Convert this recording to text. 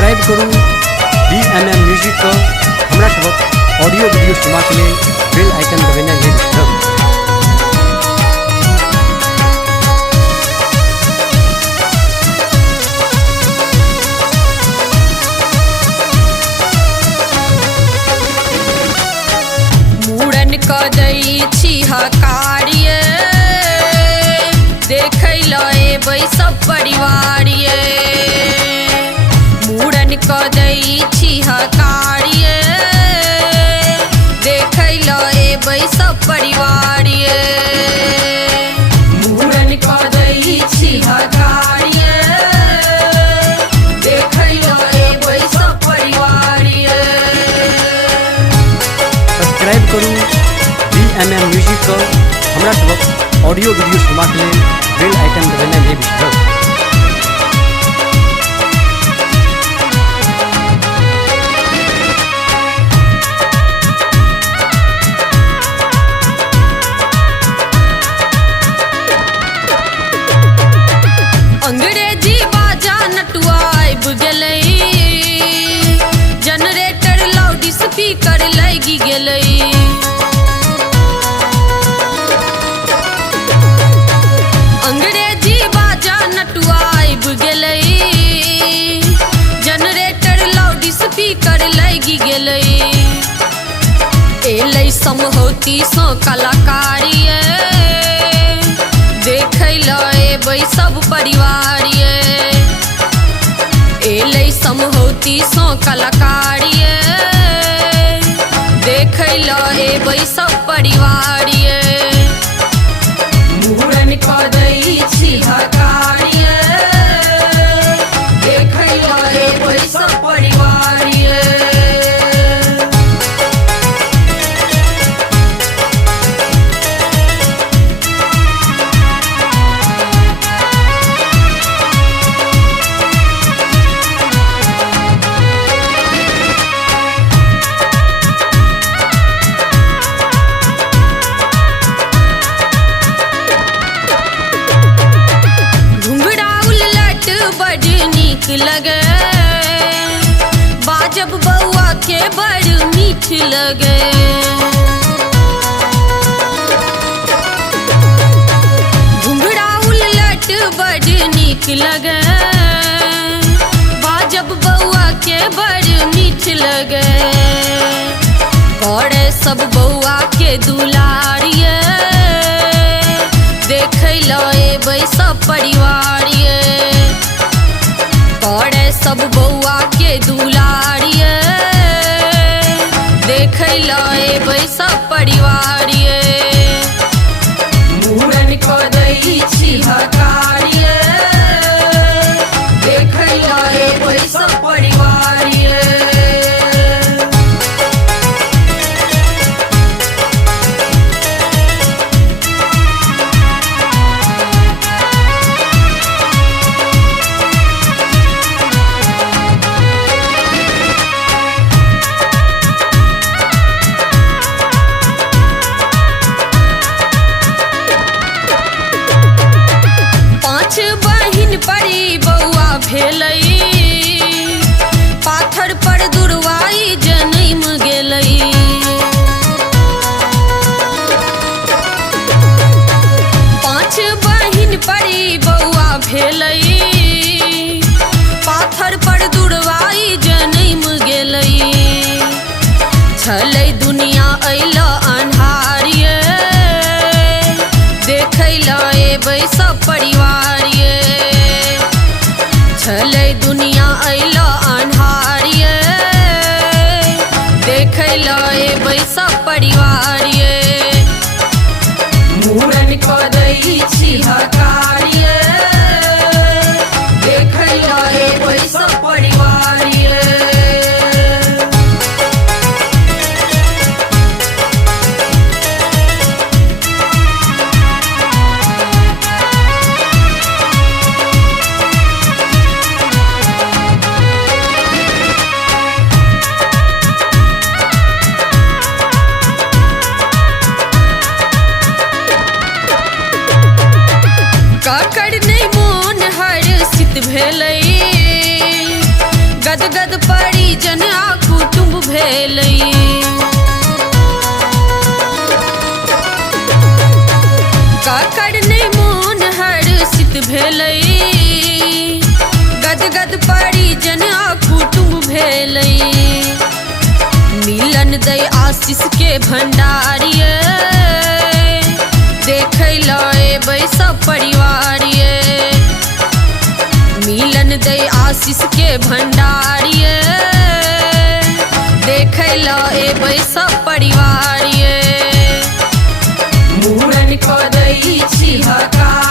Subscribe करूँ DMM music हमरा सबक ऑडियो वीडियो सुनवा के लिए बेल आइकन दबाना नहीं बिसरब। मूड़न क दै छी कार्य देखै ल एबै सब परिवार मूड़न क दै छी कार्य देखै ल एबै सब परिवार मूड़न क दै छी कार्य देखै ल एबै सब परिवार। सब्सक्राइब करूँ DMM म्यूजिक हमरा सबक ऑडियो वीडियो सुनवा के लिए बेल आइकन दबाना नहीं बिसरब। अंग्रेजी बाजा नटुआ आबि गेलै, जनरेटर लाउड स्पीकर लागि गेलै। अंग्रेजी बाजा नटुआ आबि गेलै, जनरेटर लाउड स्पीकर लागि गेलै। एलै समहौती सँ कलाकारी देखै ल एबै सब परिवार एलै समहौती सँ कलाकारी देखै ल एबै सब परिवार। मूड़न क दै छी कार्य देखै ल एबै सब परिवार। बड़ नीक लगे बाजब बउआ के बड़ मीठ लगे। घुंघरा उल्लट बड़ नीक लगे बाजब बउआ के बड़ मीठ लगे। करे सब बउआ के दुलारिये देखै ल एबै सब परिवार करे सब बउआ के दुलारिये देखै ल एबै सब परिवार। मूड़न क दै छी कार्य देखै ल एबै सब परिवार। परी बउआ भेलै पाथर पर दुर्वाई जनैम गेलै। पाँच बहिन परी बउआ भेलै पाथर पर दुर्वाई जनैम गेलै। छलै दुनिया अइल अन्हारिये देखै ल एबै सब परिवार छलै दुनिया अइल अन्हारिये देखै ल एबै सब परिवार। मूड़न क दै छी कार्य देखै ल एबै सब परिवार। काकर नहीं मोन हर्षित भेलै गदगद पड़ी जन आखू तुम भेलई काकड़ ने मोन हर्षित भेलई गदगद पड़ी जन आखू तुम भेलई मिलन दई आशीष के भंडारिये देखै लए सब परिवारिये मिलन दई आशीष के भंडारिये देखै लए सब परिवारिये मूड़न क दई छी हकार